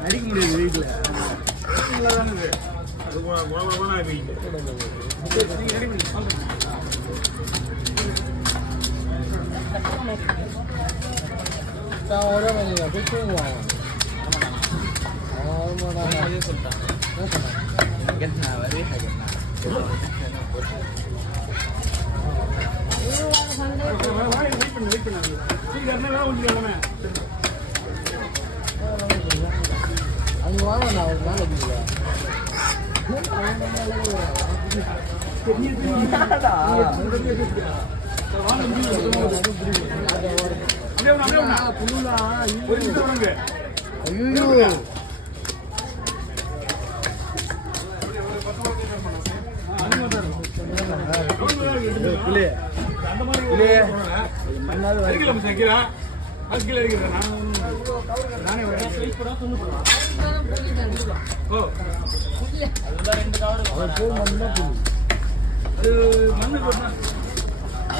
அடிக்க முடியாது வீட்டுல அங்க வாங்க நான் ஒரு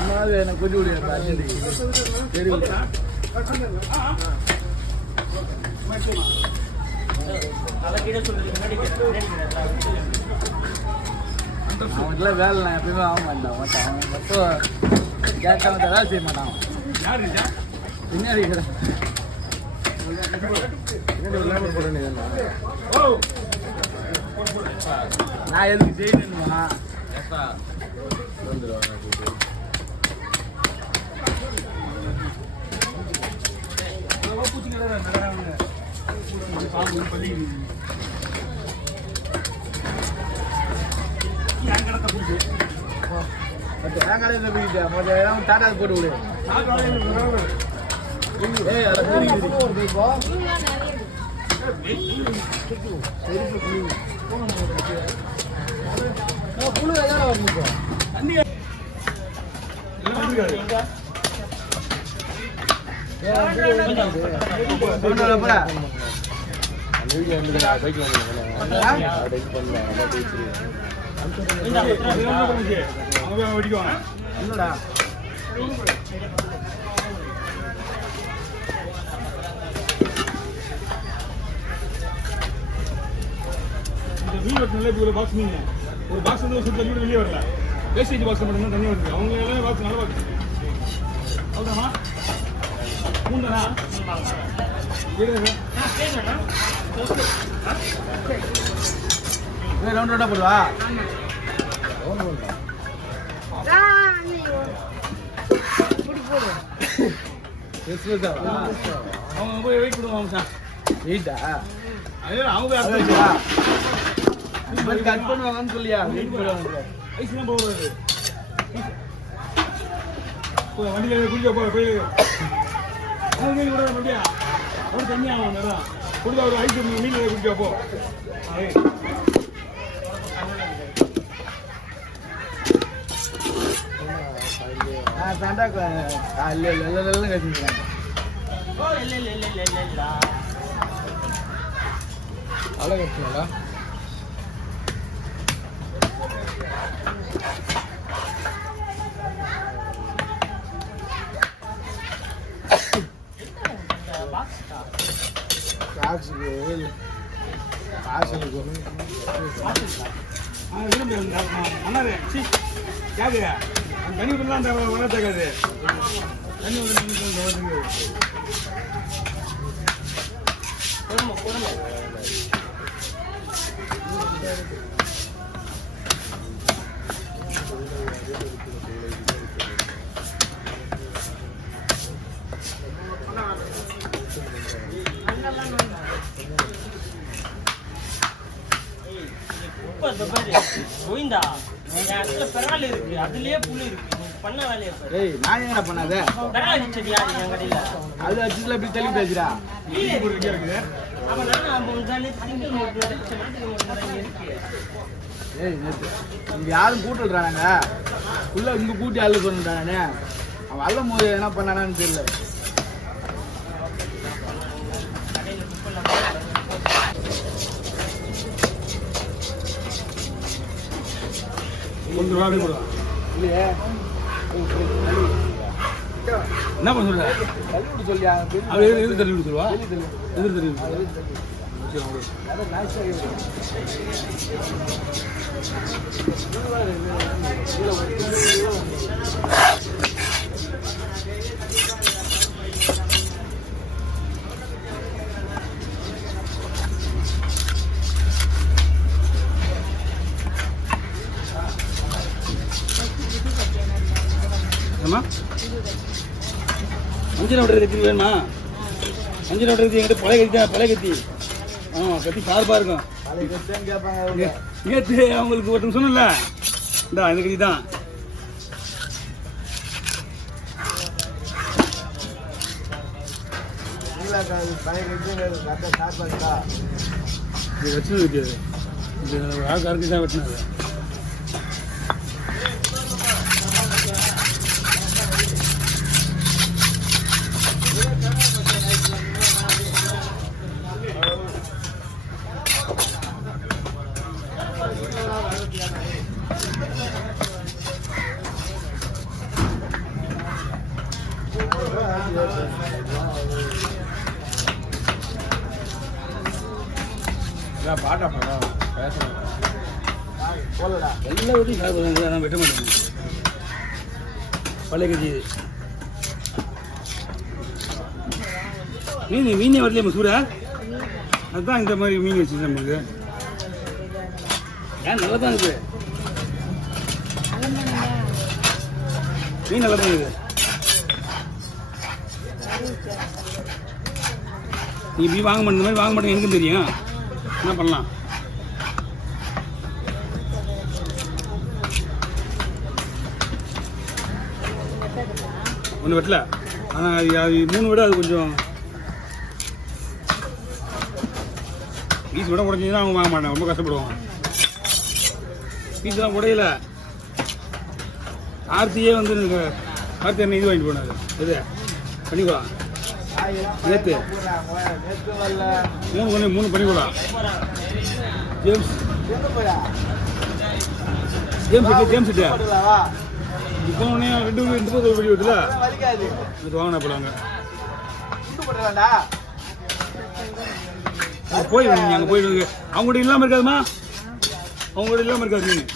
நாள் எனக்கு கொஞ்சம் அவனுக்குலாம் வேலை நான் எப்பயுமே ஆக மாட்டான் அவன் மட்டும் கேட்டவன் வேலை செய்ய மாட்டான் பின்னாடி நான் எதுக்கு செய்யணுமா டாடா போட்டு விடு புழு எதாவது வரணும் என்னடா மீன் வெட்டினால இப்படி ஒரு பாக்ஸ் மீன் ஒரு பாக்ஸ் வந்து சுற்றி தண்ணி வெளியே வரல வேஸ்டேஜ் பாக்ஸ் மட்டும் தண்ணி வருது அவங்க எல்லாம் பாக்ஸ் நல்ல பாக்ஸ் அவ்வளோதானா மூணுதானா ரவுண்ட் ரவுண்டா போடுவா அவங்க போய் வெயிட் பண்ணுவாங்க சார் வெயிட்டா அவங்க கட் பண்ணுவாங்கன்னு சொல்லியா வெயிட் பண்ணுவாங்க ஐஸ்லாம் போடுறது வண்டியில் குடிக்க போய் அவங்க கூட அப்படியா அவர் தண்ணியாக மேடம் கொடுத்தா ஒரு ஐஸ் மீன் குடிக்க போ தாண்டா இல்லை எல்லாம் கட்டிக்கிறாங்க அழகா கட்டினாடா தண்ணி விட்டுலாம் வளர்த்தாக்காது தண்ணி கோவிந்தா பெறால் இருக்கு அதுலயே புளி இருக்கு பண்ண வேலையை ஏய் நான் என்ன பண்ணாத பெறால் செடி யாரு என் கடையில அது அடிச்சுல இப்படி தள்ளி பேசுறா இருக்குது அப்ப நான் அவங்க தானே சிங்கிள் மோட் இருக்கு ஏய் இங்க யாரும் கூட்டுறாங்க உள்ள இங்க கூட்டி அள்ளு சொல்றானே அவன் அள்ளும் போது என்ன பண்ணானான்னு தெரியல ₹1 இல்லையே என்ன பண்ண சொல்ற சொல்லியா அவள் எது தள்ளி விட சொல்லுவா எதிர் தள்ளி ஆமா அஞ்சனை விடுறது கத்தி வேணுமா அஞ்சனை விடுறது என்கிட்ட பழைய கத்தி தான் பழைய கத்தி ஆமாம் கத்தி ஷார்ப்பாக இருக்கும் நேற்று அவங்களுக்கு ஒருத்தன் சொன்னல இந்தா இந்த கத்தி தான் இது வச்சுனது வைக்காது இது ஆளுக்கு தான் வெட்டினது பாட்டா படம் பேசுறேன் எல்லா வீட்டையும் சார் பண்ணுவாங்க நான் வெட்ட மாட்டேன் பழைய கத்தி இது மீனே வரலையே சூடா அதுதான் இந்த மாதிரி மீன் வச்சு நமக்கு ஏன் நல்லா தான் இருக்குது மீன் நல்லா தான் இருக்குது நீ இப்படி வாங்க மாட்டேன் இந்த மாதிரி வாங்க மாட்டேங்க எனக்கும் தெரியும் என்ன பண்ணலாம் ஒன்று வெட்டல ஆனால் அது 3 விட அது கொஞ்சம் பீஸ் விட உடஞ்சிதான் அவங்க வாங்க மாட்டாங்க ரொம்ப கஷ்டப்படுவாங்க பீஸ் தான் உடையல ஆர்த்தியே வந்து எனக்கு ஆர்த்தி என்ன இது வாங்கிட்டு போனாரு இது பண்ணிக்கலாம் நேற்று 3 பண்ணிக்கலாம் ஜேம்ஸ் இப்போ உடனே 2 வெடி விட்டுல இது வாங்கினா போடுவாங்க போயிடுங்க அங்கே போயிடுங்க அவங்ககிட்ட இல்லாமல் இருக்காதுமா அவங்ககிட்ட இல்லாமல் இருக்காது மீன்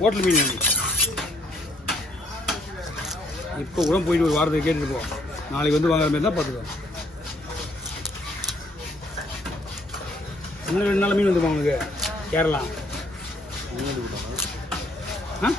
ஹோட்டல் மீன் வேணும் இப்போ கூட போயிட்டு ஒரு வாரத்தை கேட்டுட்டு போவோம் நாளைக்கு வந்து வாங்குற மாதிரி தான் பார்த்துக்கோ இன்னும் 2 நாள் மீன் வந்துருப்போம் உங்களுக்கு கேரளா ஆ